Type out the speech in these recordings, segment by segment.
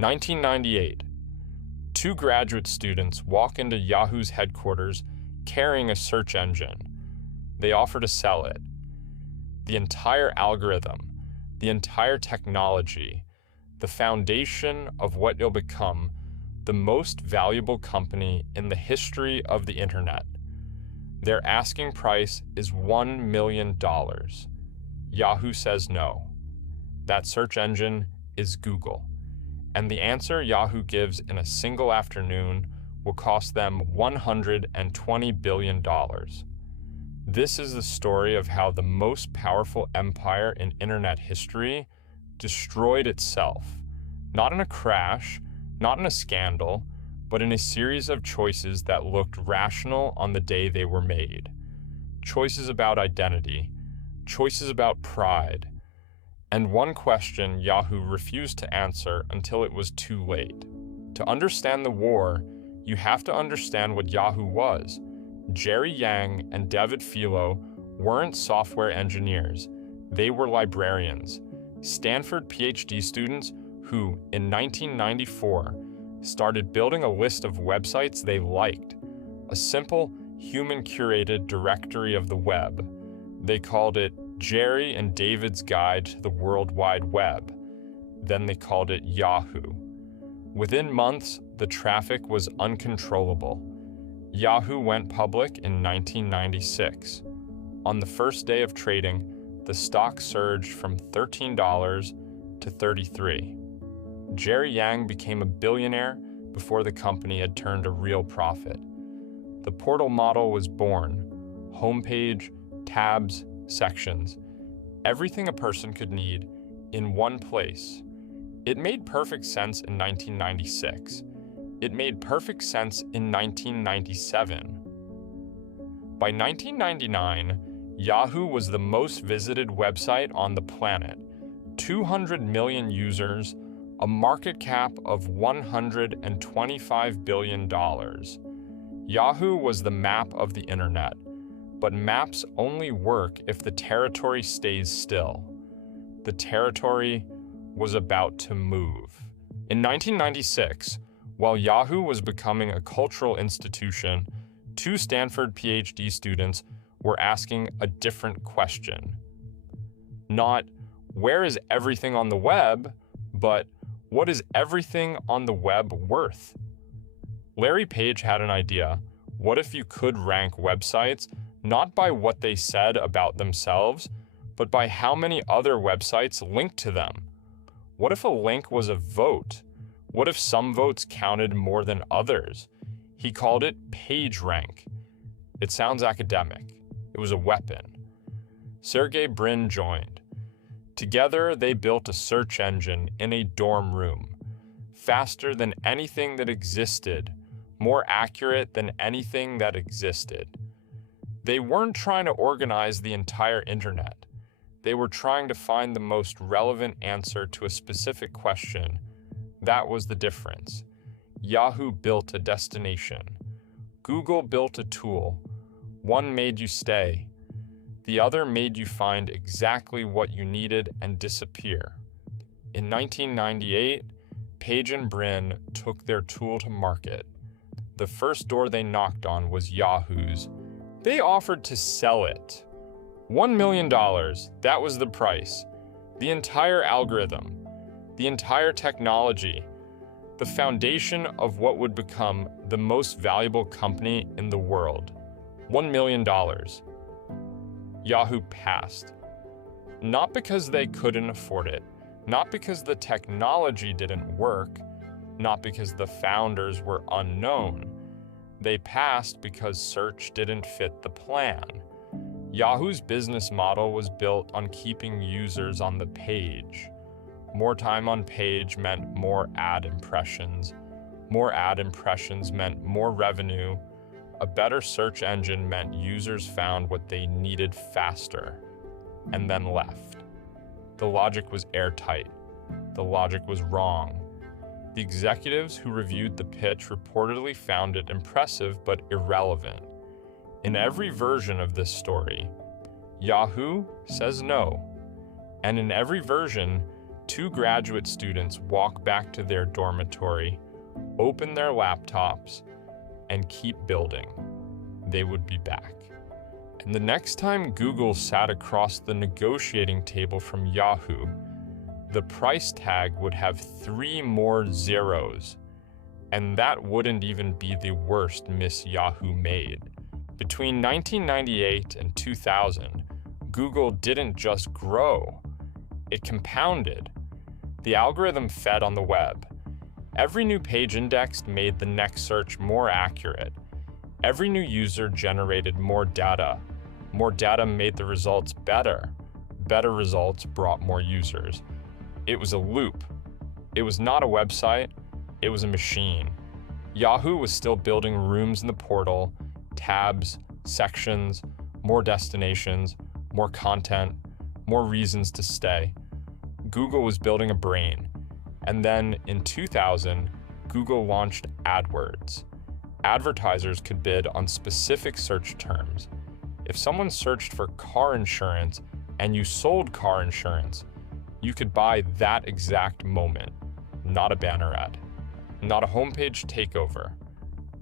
1998. Two graduate students walk into Yahoo's headquarters carrying a search engine. They offer to sell it. The entire algorithm, the entire technology, the foundation of what it'll become the most valuable company in the history of the internet. Their asking price is $1 million. Yahoo says no. That search engine is Google. And the answer Yahoo gives in a single afternoon will cost them $120 billion. This is the story of how the most powerful empire in internet history destroyed itself, not in a crash, not in a scandal, but in a series of choices that looked rational on the day they were made. Choices about identity, choices about pride, and one question Yahoo refused to answer until it was too late. To understand the war, you have to understand what Yahoo was. Jerry Yang and David Filo weren't software engineers. They were librarians, Stanford PhD students who, in 1994, started building a list of websites they liked, a simple, human-curated directory of the web. They called it Jerry and David's Guide to the World Wide Web. Then they called it Yahoo. Within months, the traffic was uncontrollable. Yahoo went public in 1996. On the first day of trading, the stock surged from $13 to $33. Jerry Yang became a billionaire before the company had turned a real profit. The portal model was born. Homepage, tabs, sections. Everything a person could need in one place. It made perfect sense in 1996. It made perfect sense in 1997. By 1999, Yahoo was the most visited website on the planet. 200 million users, a market cap of $125 billion. Yahoo was the map of the internet, but maps only work if the territory stays still. The territory was about to move. In 1996, while Yahoo was becoming a cultural institution, two Stanford PhD students were asking a different question. Not, where is everything on the web, but what is everything on the web worth? Larry Page had an idea. What if you could rank websites not by what they said about themselves, but by how many other websites linked to them? What if a link was a vote? What if some votes counted more than others? He called it PageRank. It sounds academic. It was a weapon. Sergey Brin joined. Together, they built a search engine in a dorm room, faster than anything that existed, more accurate than anything that existed. They weren't trying to organize the entire internet. They were trying to find the most relevant answer to a specific question. That was the difference. Yahoo built a destination. Google built a tool. One made you stay. The other made you find exactly what you needed and disappear. In 1998, Page and Brin took their tool to market. The first door they knocked on was Yahoo's. They offered to sell it. $1 million, that was the price. The entire algorithm, the entire technology, the foundation of what would become the most valuable company in the world. $1 million. Yahoo passed. Not because they couldn't afford it, not because the technology didn't work, not because the founders were unknown. They passed because search didn't fit the plan. Yahoo's business model was built on keeping users on the page. More time on page meant more ad impressions. More ad impressions meant more revenue. A better search engine meant users found what they needed faster, and then left. The logic was airtight. The logic was wrong. The executives who reviewed the pitch reportedly found it impressive but irrelevant. In every version of this story, Yahoo says no. And in every version, two graduate students walk back to their dormitory, open their laptops, and keep building, they would be back. And the next time Google sat across the negotiating table from Yahoo, the price tag would have 3 more zeros, and that wouldn't even be the worst miss Yahoo made. Between 1998 and 2000, Google didn't just grow, it compounded. The algorithm fed on the web. Every new page indexed made the next search more accurate. Every new user generated more data. More data made the results better. Better results brought more users. It was a loop. It was not a website, it was a machine. Yahoo was still building rooms in the portal, tabs, sections, more destinations, more content, more reasons to stay. Google was building a brain. And then in 2000, Google launched AdWords. Advertisers could bid on specific search terms. If someone searched for car insurance and you sold car insurance, you could buy that exact moment, not a banner ad, not a homepage takeover,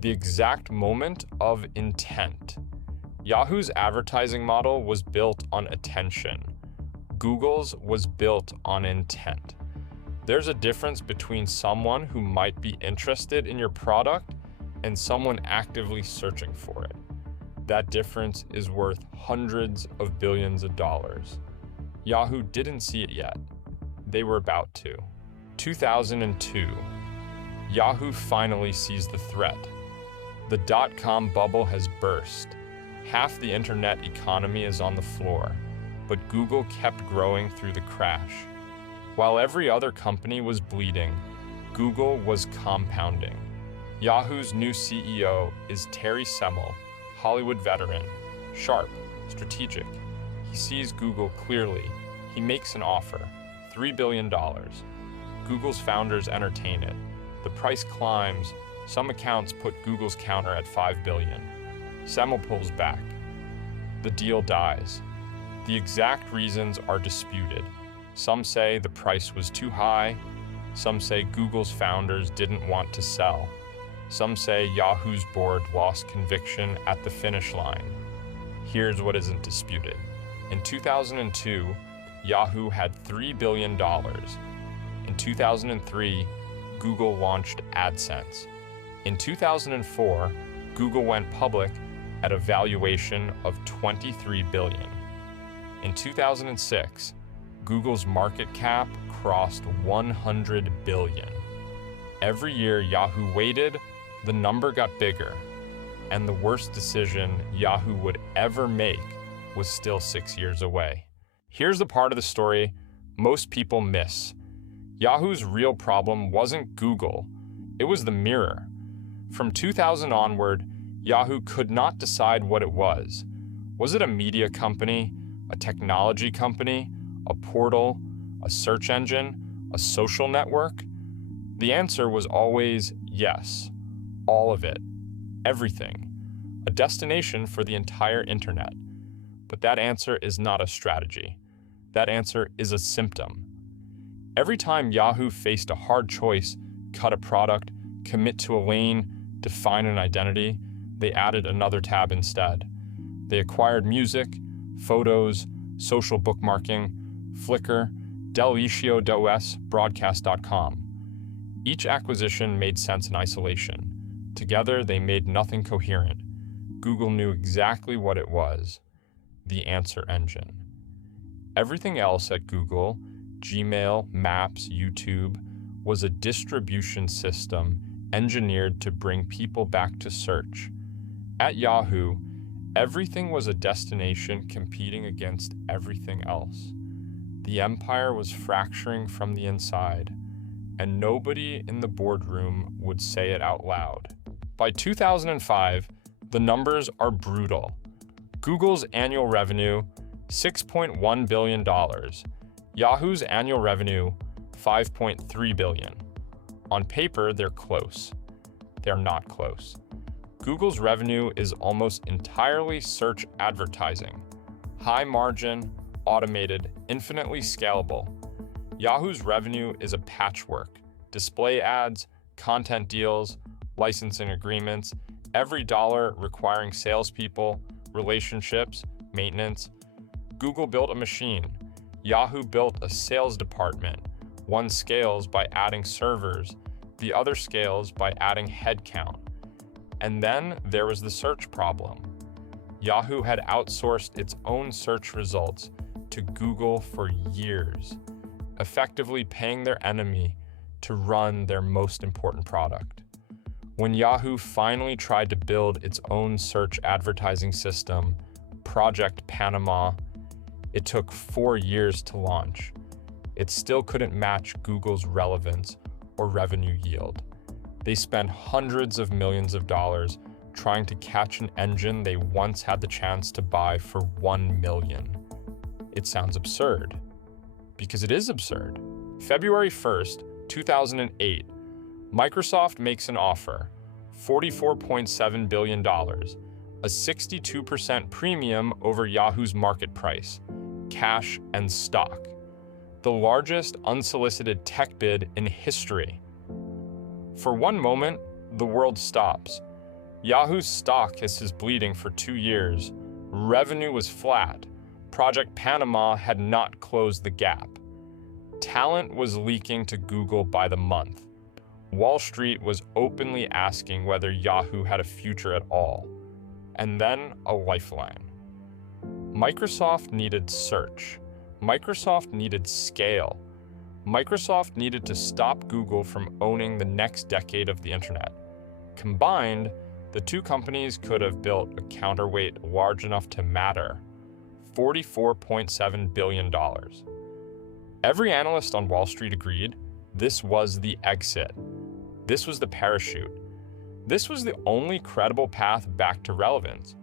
the exact moment of intent. Yahoo's advertising model was built on attention. Google's was built on intent. There's a difference between someone who might be interested in your product and someone actively searching for it. That difference is worth hundreds of billions of dollars. Yahoo didn't see it yet. They were about to. 2002, Yahoo finally sees the threat. The dot-com bubble has burst. Half the internet economy is on the floor, but Google kept growing through the crash. While every other company was bleeding, Google was compounding. Yahoo's new CEO is Terry Semel, Hollywood veteran, sharp, strategic. He sees Google clearly. He makes an offer, $3 billion. Google's founders entertain it. The price climbs. Some accounts put Google's counter at $5 billion. Semel pulls back. The deal dies. The exact reasons are disputed. Some say the price was too high. Some say Google's founders didn't want to sell. Some say Yahoo's board lost conviction at the finish line. Here's what isn't disputed. In 2002, Yahoo had $3 billion. In 2003, Google launched AdSense. In 2004, Google went public at a valuation of $23 billion. In 2006, Google's market cap crossed $100 billion. Every year Yahoo waited, the number got bigger, and the worst decision Yahoo would ever make was still 6 years away. Here's the part of the story most people miss. Yahoo's real problem wasn't Google, it was the mirror. From 2000 onward, Yahoo could not decide what it was. Was it a media company, a technology company, a portal, a search engine, a social network? The answer was always yes. All of it. Everything. A destination for the entire internet. But that answer is not a strategy. That answer is a symptom. Every time Yahoo faced a hard choice, cut a product, commit to a lane, define an identity, they added another tab instead. They acquired music, photos, social bookmarking, Flickr, Delicio.os, Broadcast.com. Each acquisition made sense in isolation. Together, they made nothing coherent. Google knew exactly what it was: the answer engine. Everything else at Google, Gmail, Maps, YouTube, was a distribution system engineered to bring people back to search. At Yahoo, everything was a destination competing against everything else. The empire was fracturing from the inside, and nobody in the boardroom would say it out loud. By 2005, the numbers are brutal. Google's annual revenue, $6.1 billion. Yahoo's annual revenue, $5.3 billion. On paper, they're close. They're not close. Google's revenue is almost entirely search advertising. High margin, automated, infinitely scalable. Yahoo's revenue is a patchwork: display ads, content deals, licensing agreements, every dollar requiring salespeople, relationships, maintenance. Google built a machine. Yahoo built a sales department. One scales by adding servers, the other scales by adding headcount. And then there was the search problem. Yahoo had outsourced its own search results to Google for years, effectively paying their enemy to run their most important product. When Yahoo finally tried to build its own search advertising system, Project Panama, it took 4 years to launch. It still couldn't match Google's relevance or revenue yield. They spent hundreds of millions of dollars trying to catch an engine they once had the chance to buy for $1 million. It sounds absurd, because it is absurd. February 1st, 2008, Microsoft makes an offer, $44.7 billion, a 62% premium over Yahoo's market price, cash and stock, the largest unsolicited tech bid in history. For one moment, the world stops. Yahoo's stock hisses bleeding for 2 years. Revenue was flat. Project Panama had not closed the gap. Talent was leaking to Google by the month. Wall Street was openly asking whether Yahoo had a future at all. And then a lifeline. Microsoft needed search. Microsoft needed scale. Microsoft needed to stop Google from owning the next decade of the internet. Combined, the two companies could have built a counterweight large enough to matter, $44.7 billion. Every analyst on Wall Street agreed this was the exit. This was the parachute. This was the only credible path back to relevance.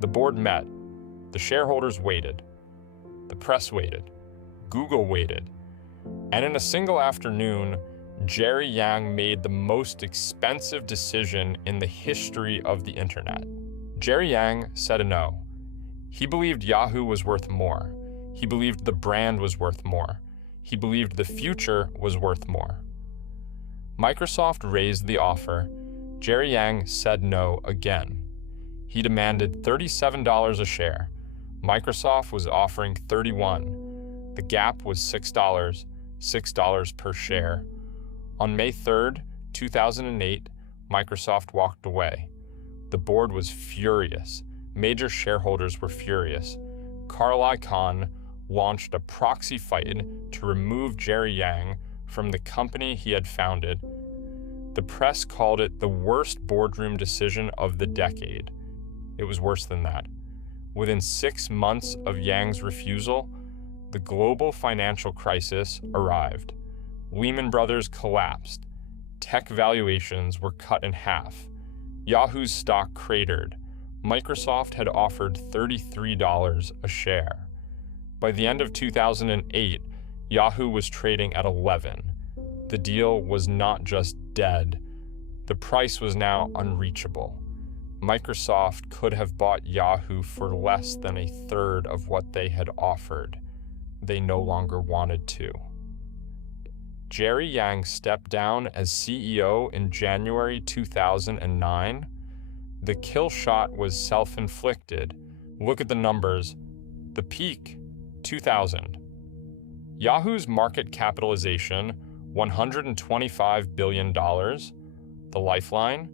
The board met. The shareholders waited. The press waited. Google waited. And in a single afternoon, Jerry Yang made the most expensive decision in the history of the internet. Jerry Yang said no. He believed Yahoo was worth more. He believed the brand was worth more. He believed the future was worth more. Microsoft raised the offer. Jerry Yang said no again. He demanded $37 a share. Microsoft was offering $31. The gap was $6 per share. On May 3rd, 2008, Microsoft walked away. The board was furious. Major shareholders were furious. Carl Icahn launched a proxy fight to remove Jerry Yang from the company he had founded. The press called it the worst boardroom decision of the decade. It was worse than that. Within 6 months of Yang's refusal, the global financial crisis arrived. Lehman Brothers collapsed. Tech valuations were cut in half. Yahoo's stock cratered. Microsoft had offered $33 a share. By the end of 2008, Yahoo was trading at $11. The deal was not just dead. The price was now unreachable. Microsoft could have bought Yahoo for less than a third of what they had offered. They no longer wanted to. Jerry Yang stepped down as CEO in January 2009. The kill shot was self-inflicted. Look at the numbers. The peak, 2000. Yahoo's market capitalization, $125 billion. The lifeline,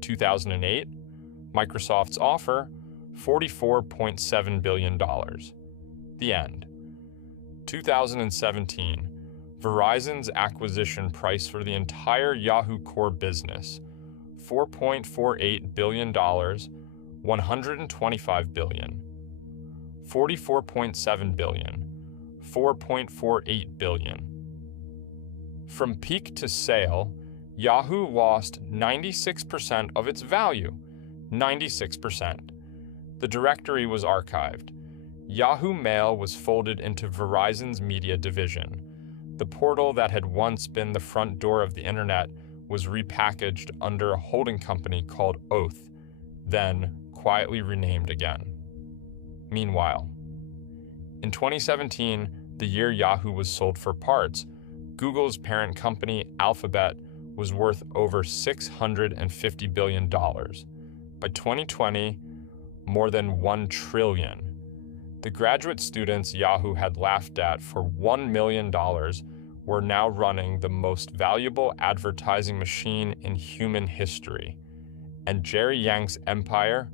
2008. Microsoft's offer, $44.7 billion. The end. 2017. Verizon's acquisition price for the entire Yahoo core business, $4.48 billion, $125 billion. 44.7 billion, 4.48 billion. From peak to sale, Yahoo lost 96% of its value. 96%. The directory was archived. Yahoo Mail was folded into Verizon's media division. The portal that had once been the front door of the internet was repackaged under a holding company called Oath, then quietly renamed again. Meanwhile, in 2017, The year Yahoo was sold for parts, Google's parent company, Alphabet, was worth over $650 billion. By 2020, more than $1 trillion. The graduate students Yahoo had laughed at for $1 million were now running the most valuable advertising machine in human history. And Jerry Yang's empire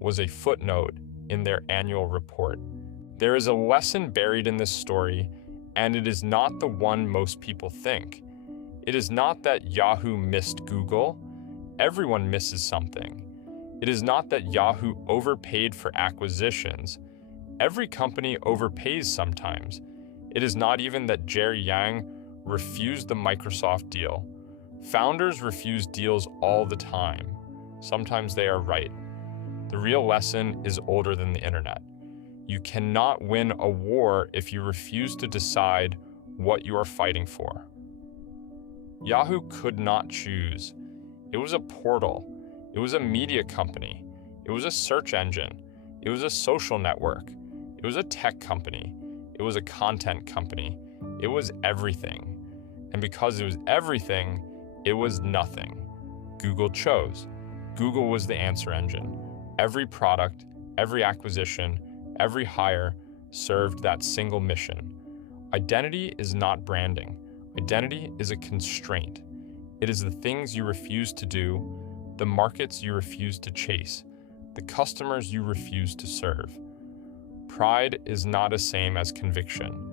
was a footnote in their annual report. There is a lesson buried in this story, and it is not the one most people think. It is not that Yahoo missed Google. Everyone misses something. It is not that Yahoo overpaid for acquisitions. Every company overpays sometimes. It is not even that Jerry Yang refused the Microsoft deal. Founders refuse deals all the time. Sometimes they are right. The real lesson is older than the internet. You cannot win a war if you refuse to decide what you are fighting for. Yahoo could not choose. It was a portal. It was a media company. It was a search engine. It was a social network. It was a tech company. It was a content company. It was everything. And because it was everything, it was nothing. Google chose. Google was the answer engine. Every product, every acquisition, every hire served that single mission. Identity is not branding. Identity is a constraint. It is the things you refuse to do, the markets you refuse to chase, the customers you refuse to serve. Pride is not the same as conviction.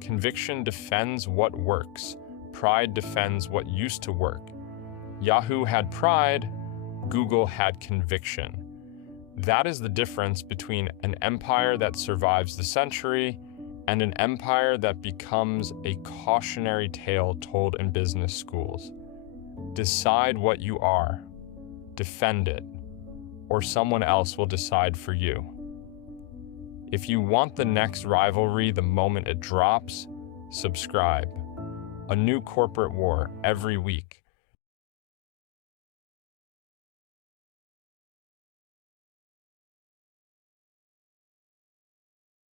Conviction defends what works. Pride defends what used to work. Yahoo had pride, Google had conviction. That is the difference between an empire that survives the century and an empire that becomes a cautionary tale told in business schools. Decide what you are. Defend it, or someone else will decide for you. If you want the next rivalry the moment it drops, subscribe. A new corporate war every week.